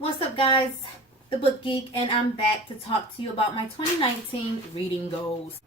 What's up, guys? The Book Geek, and I'm back to talk to you about my 2019 reading goals.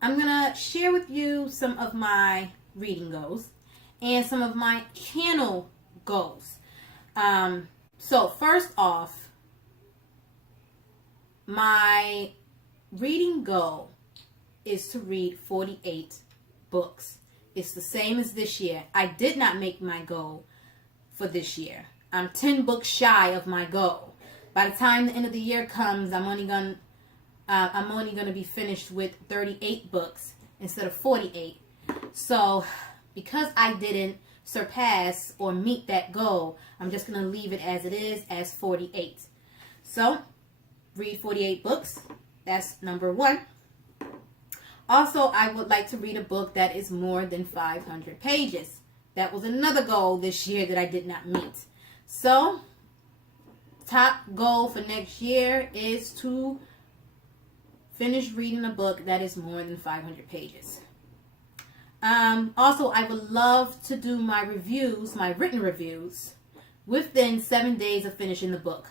I'm gonna share with you some of my reading goals and some of my channel goals. So first off, my reading goal is to read 48 books. It's the same as this year. I did not make my goal for this year. I'm 10 books shy of my goal. By the time the end of the year comes, I'm only gonna be finished with 38 books instead of 48. So because I didn't surpass or meet that goal, I'm just gonna leave it as it is, as 48. So read 48 books. That's number one. Also, I would like to read a book that is more than 500 pages. That was another goal this year that I did not meet. So, top goal for next year is to finish reading a book that is more than 500 pages. Also, I would love to do my reviews, my written reviews, within 7 days of finishing the book.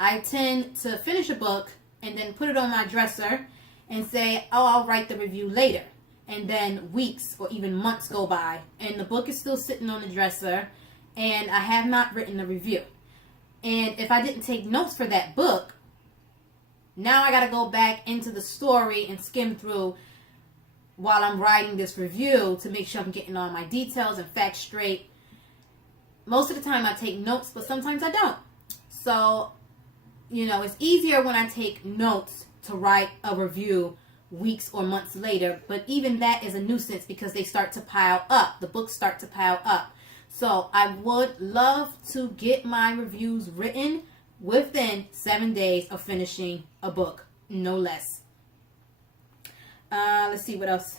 I tend to finish a book and then put it on my dresser and say, oh, I'll write the review later. And then weeks or even months go by and the book is still sitting on the dresser and I have not written a review. And if I didn't take notes for that book, now I got to go back into the story and skim through while I'm writing this review to make sure I'm getting all my details and facts straight. Most of the time I take notes, but sometimes I don't. So, it's easier when I take notes to write a review weeks or months later, but even that is a nuisance because they start to pile up. The books start to pile up. So I would love to get my reviews written within 7 days of finishing a book, no less. Let's see what else.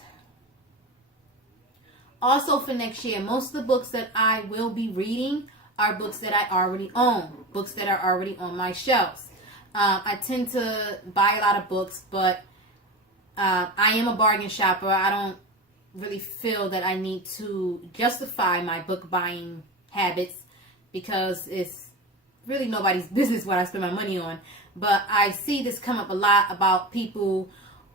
Also for next year, most of the books that I will be reading are books that I already own, books that are already on my shelves. I tend to buy a lot of books, but I am a bargain shopper. I don't really feel that I need to justify my book buying habits because it's really nobody's business what I spend my money on. But I see this come up a lot about people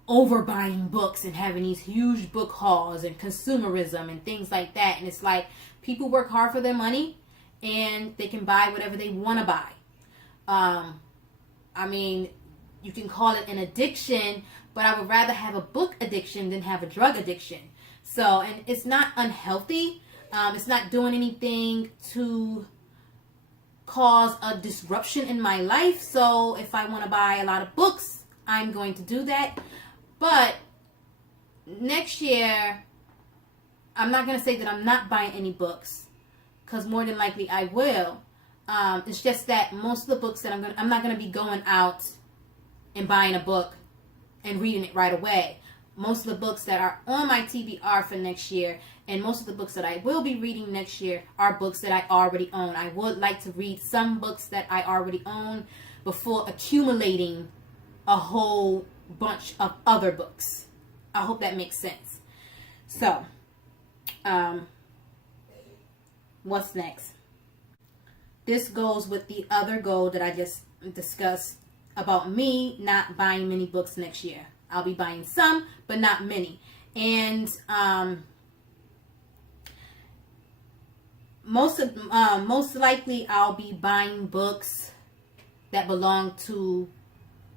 overbuying books and having these huge book hauls and consumerism and things like that. And it's like people work hard for their money and they can buy whatever they want to buy. You can call it an addiction, but I would rather have a book addiction than have a drug addiction. So, and it's not unhealthy. It's not doing anything to cause a disruption in my life. So if I want to buy a lot of books, I'm going to do that. But next year, I'm not going to say that I'm not buying any books, because more than likely I will. It's just that most of the books that I'm not going to be going out and buying a book and reading it right away. Most of the books that are on my TBR for next year and most of the books that I will be reading next year are books that I already own. I would like to read some books that I already own before accumulating a whole bunch of other books. I hope that makes sense. So, what's next? This goes with the other goal that I just discussed about me not buying many books next year. I'll be buying some, but not many. And most likely I'll be buying books that belong to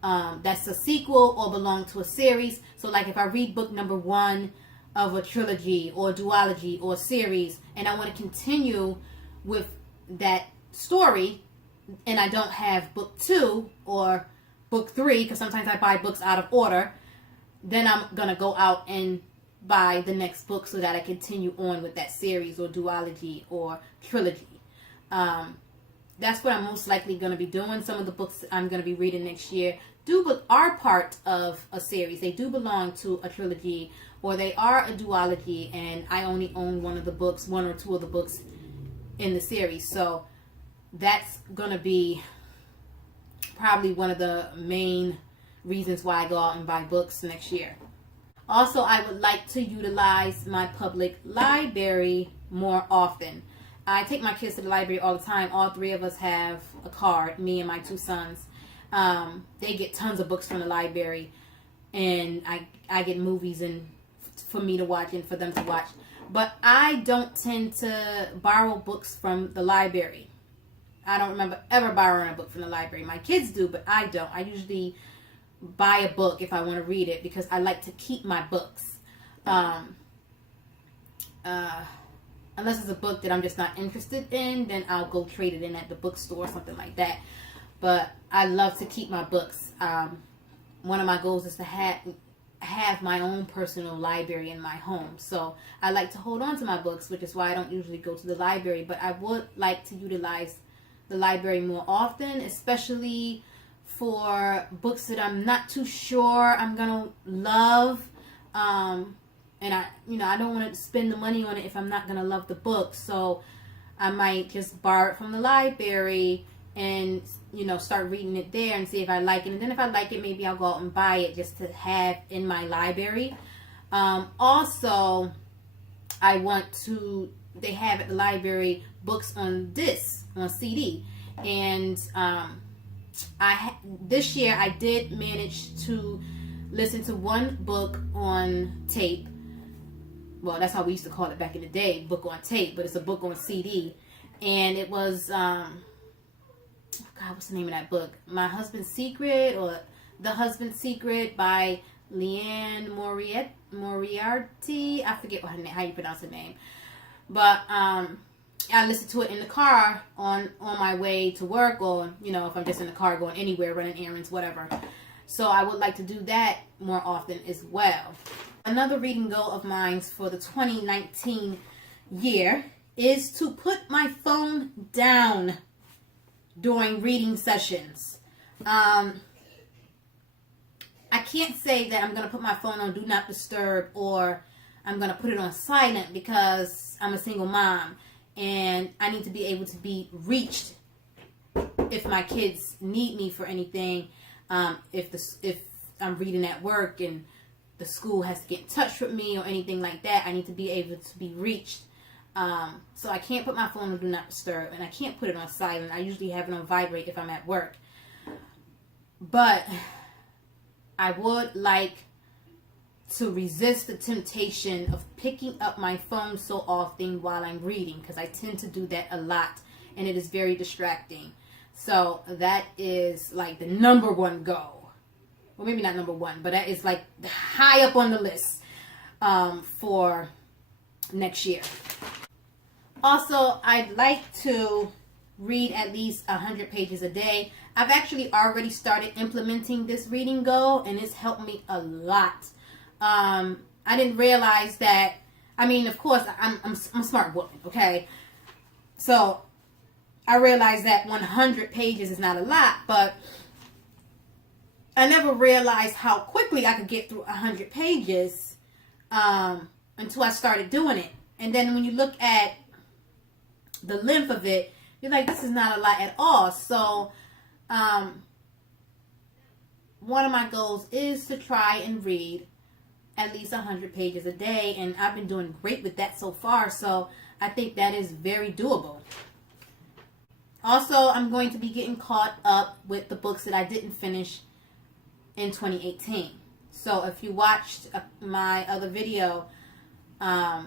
that's a sequel or belong to a series. So like if I read book number 1 of a trilogy or duology or series and I want to continue with that story and I don't have book 2 or book 3, because sometimes I buy books out of order, then I'm going to go out and buy the next book so that I continue on with that series or duology or trilogy. That's what I'm most likely going to be doing. Some of the books I'm going to be reading next year are part of a series. They do belong to a trilogy or they are a duology, and I only own one or two of the books in the series. So that's going to be probably one of the main reasons why I go out and buy books next year. Also, I would like to utilize my public library more often. I take my kids to the library all the time. All three of us have a card, me and my two sons. They get tons of books from the library, and I get movies and for me to watch and for them to watch. But I don't tend to borrow books from the library. I don't remember ever borrowing a book from the library. My kids do, but I don't. I usually buy a book if I want to read it because I like to keep my books. Unless it's a book that I'm just not interested in, then I'll go trade it in at the bookstore or something like that. But I love to keep my books. One of my goals is to have my own personal library in my home. So I like to hold on to my books, which is why I don't usually go to the library. But I would like to utilize the library more often, especially for books that I'm not too sure I'm gonna love. And I don't want to spend the money on it if I'm not gonna love the book. So I might just borrow it from the library and start reading it there and see if I like it. And then if I like it, maybe I'll go out and buy it just to have in my library. Also, they have at the library books on disc, on CD. And this year I did manage to listen to one book on tape. Well, that's how we used to call it back in the day, book on tape, but it's a book on CD. And it was, what's the name of that book? My Husband's Secret, or The Husband's Secret by Leanne Moriarty. I forget how you pronounce her name. But I listened to it in the car on my way to work, or, if I'm just in the car going anywhere, running errands, whatever. So I would like to do that more often as well. Another reading goal of mine for the 2019 year is to put my phone down during reading sessions. I can't say that I'm going to put my phone on Do Not Disturb or I'm going to put it on silent because I'm a single mom and I need to be able to be reached if my kids need me for anything. If I'm reading at work and the school has to get in touch with me or anything like that, I need to be able to be reached. So I can't put my phone on Do Not Disturb, and I can't put it on silent. I usually have it on vibrate if I'm at work. But I would like to resist the temptation of picking up my phone so often while I'm reading, because I tend to do that a lot, and it is very distracting. So that is like the number one goal. Well, maybe not number one, but that is like high up on the list for next year. Also, I'd like to read at least 100 pages a day. I've actually already started implementing this reading goal, and it's helped me a lot. I didn't realize that. I mean, of course, I'm a smart woman, okay? So I realized that 100 pages is not a lot, but I never realized how quickly I could get through 100 pages until I started doing it. And then when you look at the length of it, you're like, this is not a lot at all. So one of my goals is to try and read at least 100 pages a day. And I've been doing great with that so far. So I think that is very doable. Also, I'm going to be getting caught up with the books that I didn't finish in 2018. So if you watched my other video, I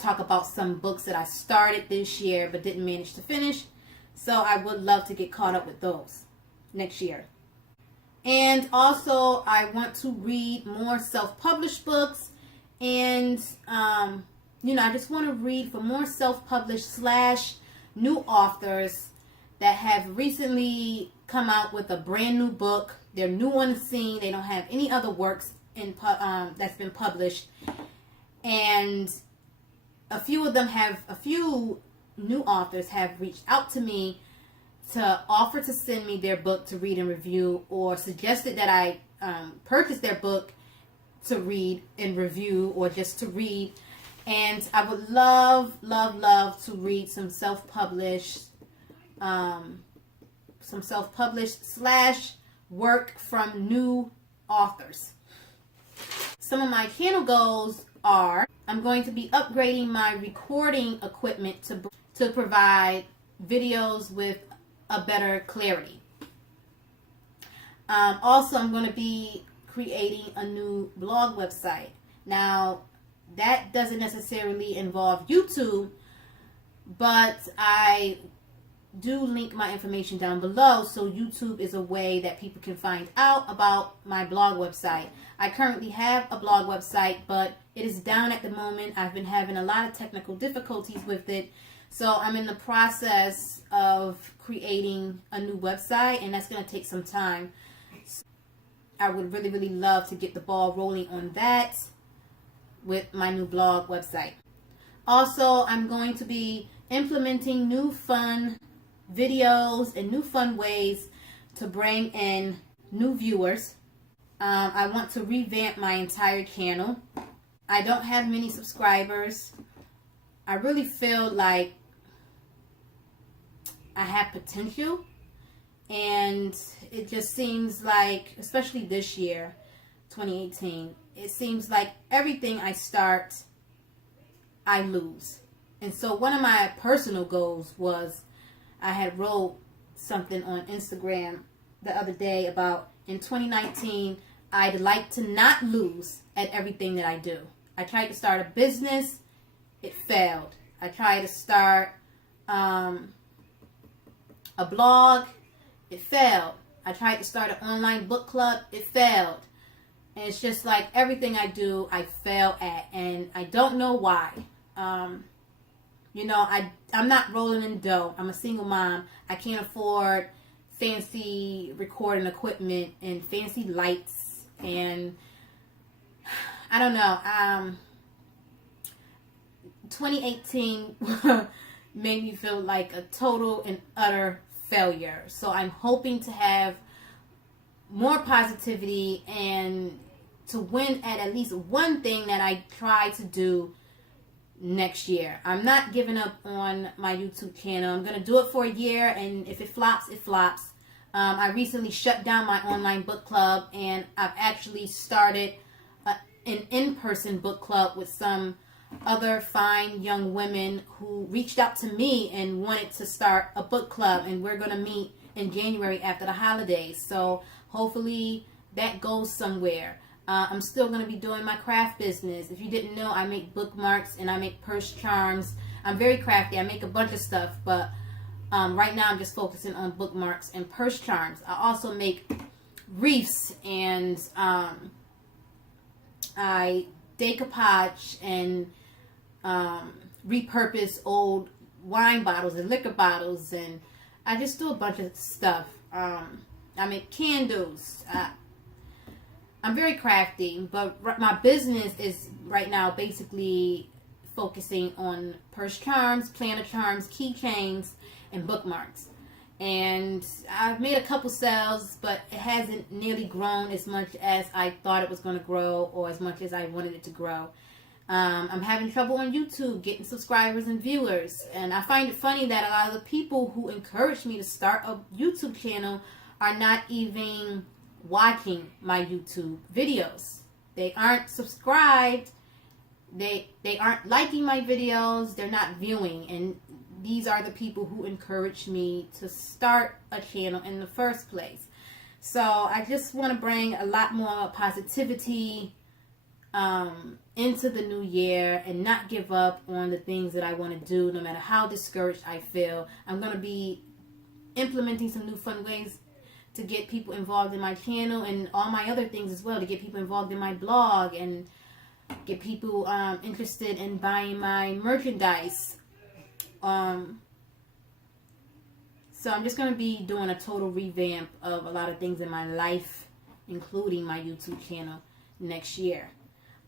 talk about some books that I started this year but didn't manage to finish. So I would love to get caught up with those next year. And also, I want to read more self-published books. And, I just want to read for more self-published / new authors that have recently come out with a brand new book. They're new on the scene. They don't have any other works that's been published. And a few new authors have reached out to me to offer to send me their book to read and review, or suggested that I purchase their book to read and review, or just to read. And I would love, love, love to read some self-published / work from new authors. Some of my channel goals are, I'm going to be upgrading my recording equipment to provide videos with a better clarity. Also, I'm going to be creating a new blog website. Now, that doesn't necessarily involve YouTube, but I do link my information down below, so YouTube is a way that people can find out about my blog website. I currently have a blog website, but it is down at the moment. I've been having a lot of technical difficulties with it, so I'm in the process of creating a new website, and that's going to take some time. I would really, really love to get the ball rolling on that with my new blog website. Also, I'm going to be implementing new fun videos and new fun ways to bring in new viewers. I want to revamp my entire channel. I don't have many subscribers. I really feel like I have potential, and it just seems like, especially this year, 2018, it seems like everything I start, I lose. And so one of my personal goals was, I had wrote something on Instagram the other day about, in 2019, I'd like to not lose at everything that I do. I tried to start a business, it failed. I tried to start a blog, it failed. I tried to start an online book club, it failed. And it's just like everything I do, I fail at, and I don't know why. You know, I'm not rolling in dough. I'm a single mom. I can't afford fancy recording equipment and fancy lights, and I don't know. 2018 made me feel like a total and utter failure. So I'm hoping to have more positivity and to win at least one thing that I try to do next year. I'm not giving up on my YouTube channel. I'm going to do it for a year, and if it flops, it flops. I recently shut down my online book club, and I've actually started an in-person book club with some other fine young women who reached out to me and wanted to start a book club, and we're going to meet in January after the holidays. So hopefully that goes somewhere. I'm still going to be doing my craft business. If you didn't know, I make bookmarks and I make purse charms. I'm very crafty. I make a bunch of stuff, but right now I'm just focusing on bookmarks and purse charms. I also make wreaths, and I decoupage and repurpose old wine bottles and liquor bottles, and I just do a bunch of stuff. I make candles. I'm very crafty, but my business is right now basically focusing on purse charms, planner charms, keychains, and bookmarks. And I've made a couple sales, but it hasn't nearly grown as much as I thought it was going to grow, or as much as I wanted it to grow. I'm having trouble on YouTube getting subscribers and viewers, and I find it funny that a lot of the people who encouraged me to start a YouTube channel are not even watching my YouTube videos. They aren't subscribed, they aren't liking my videos, they're not viewing, and these are the people who encouraged me to start a channel in the first place. So I just want to bring a lot more positivity into the new year, and not give up on the things that I want to do, no matter how discouraged I feel. I'm going to be implementing some new fun ways to get people involved in my channel, and all my other things as well, to get people involved in my blog and get people interested in buying my merchandise. So I'm just going to be doing a total revamp of a lot of things in my life, including my YouTube channel, next year.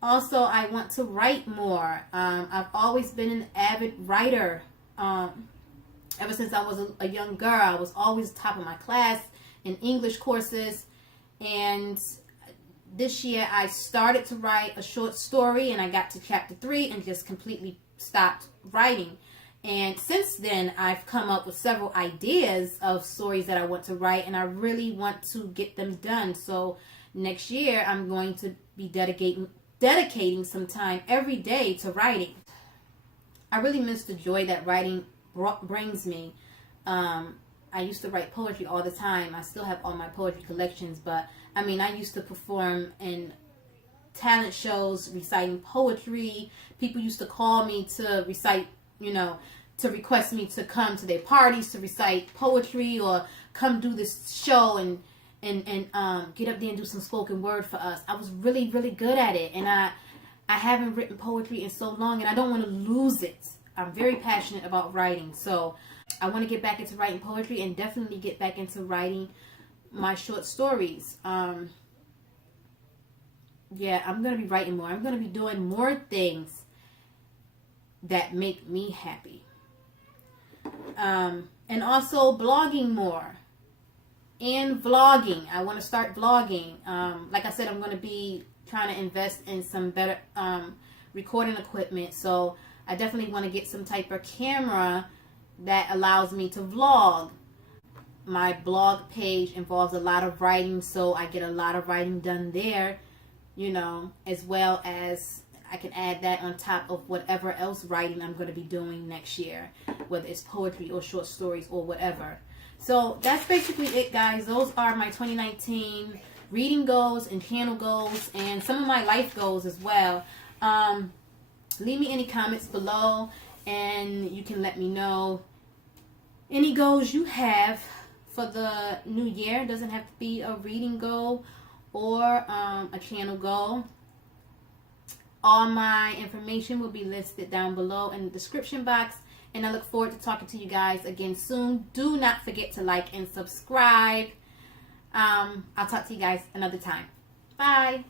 Also, I want to write more. I've always been an avid writer. Ever since I was a young girl, I was always top of my class in English courses, and this year I started to write a short story, and I got to chapter 3 and just completely stopped writing. And since then, I've come up with several ideas of stories that I want to write, and I really want to get them done. So next year, I'm going to be dedicating some time every day to writing. I really miss the joy that writing brings me. I used to write poetry all the time. I still have all my poetry collections, but I mean, I used to perform in talent shows reciting poetry. People used to call me to recite, to request me to come to their parties to recite poetry, or come do this show and get up there and do some spoken word for us. I was really, really good at it, and I haven't written poetry in so long, and I don't want to lose it. I'm very passionate about writing, so I want to get back into writing poetry and definitely get back into writing my short stories. Yeah, I'm going to be writing more. I'm going to be doing more things that make me happy. And also blogging more. And vlogging. I want to start vlogging. Like I said, I'm going to be trying to invest in some better recording equipment. So I definitely want to get some type of camera that allows me to vlog. My blog page involves a lot of writing, so I get a lot of writing done there, as well as I can add that on top of whatever else writing I'm going to be doing next year, whether it's poetry or short stories or whatever. So that's basically it, guys. Those are my 2019 reading goals and channel goals, and some of my life goals as well. Leave me any comments below, and you can let me know any goals you have for the new year. It doesn't have to be a reading goal or a channel goal. All my information will be listed down below in the description box, and I look forward to talking to you guys again soon. Do not forget to like and subscribe. I'll talk to you guys another time. Bye.